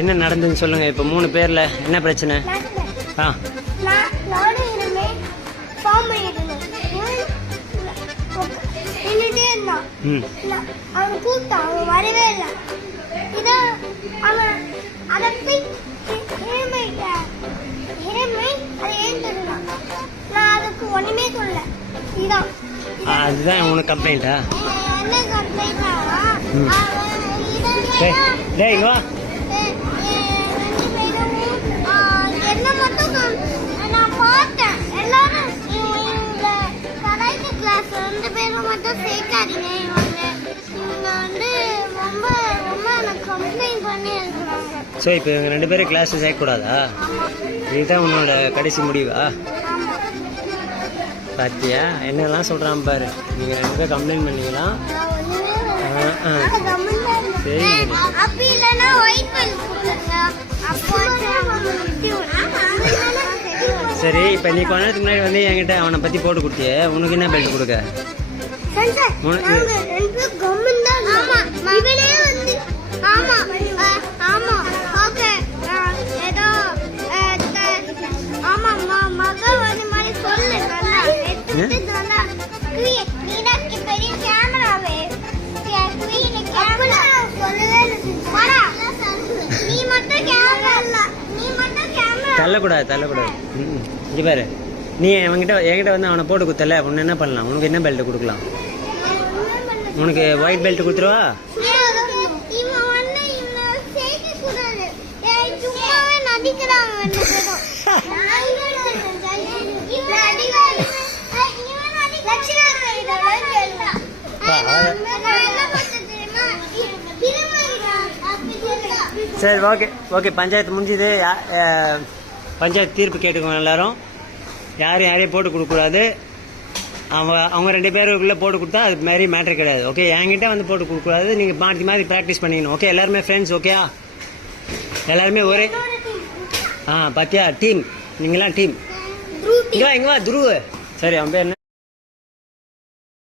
என்ன நடந்துன்னு சொல்லுங்க. இப்போ 3 பேர்ல என்ன பிரச்சனை? ஆ அவன் கூப்பிட்டான், அவன் வரவே இல்லை. இதான் அவன் அதை போய் அதை ஏன் தெரியும், நான் அதுக்கு ஒண்ணுமே சொல்லல. இதான் அதுதான் உனக்கு கம்ப்ளைண்டா? என்ன கம்ப்ளைண்டா? டேய் இங்க வா. என்ன மட்டும் நான் பார்த்தேன். எல்லாரும் கராத்தே கிளாஸ் 2 பேரும் மட்டும் சேர்க்காதீங்க. இவங்க வந்து ரொம்ப ரொம்ப எனக்கு கம்ப்ளைண்ட் பண்ணி இருக்கிறாங்க. ஸோ இப்போ இவங்க 2 பேரும் கிளாஸில் சேர்க்கக்கூடாதா? இதுதான் உன்னோட கடைசி முடிவா? பார்த்தியா என்னெல்லாம் சொல்கிறான் பாரு. நீங்கள் 2 பேரும் கம்ப்ளைண்ட் பண்ணிக்கலாம். சரி அப்படி இல்லைன்னா ஒயிட் பெல்ட் கொடுங்க. சரி இப்போ நீ கொஞ்ச நேரத்துக்கு முன்னாடி வந்து என்கிட்ட அவனை பற்றி போட்டு கொடுத்தியே, உனக்கு என்ன பெல்ட் கொடுக்க? தள்ளக்கூடாது. இங்கே பாரு, நீ என்கிட்ட வந்து அவனை போட்டு கொடுத்தல, உன்னை என்ன பண்ணலாம்? உனக்கு என்ன பெல்ட் கொடுக்கலாம்? உனக்கு ஒயிட் பெல்ட் கொடுத்துருவா? சரி ஓகே பஞ்சாயத்து முடிஞ்சுது. பஞ்சாயத்து தீர்ப்பு கேட்டுக்கோங்க எல்லாரும். யாரையும் போட்டு கொடுக்கக்கூடாது. அவங்க 2 பேருக்குள்ளே போட்டு கொடுத்தா அது மாதிரி மேட்ரு கிடையாது. ஓகே, என்கிட்ட வந்து போட்டு கொடுக்கக்கூடாது. நீங்கள் மாற்றி ப்ராக்டிஸ் பண்ணிக்கணும். ஓகே, எல்லாருமே ஃப்ரெண்ட்ஸ். ஓகேயா? எல்லாருமே ஒரே பார்த்தியா டீம். நீங்களாம் டீம். இங்கே வா துருவு. சரி, அவன் பேர் என்ன?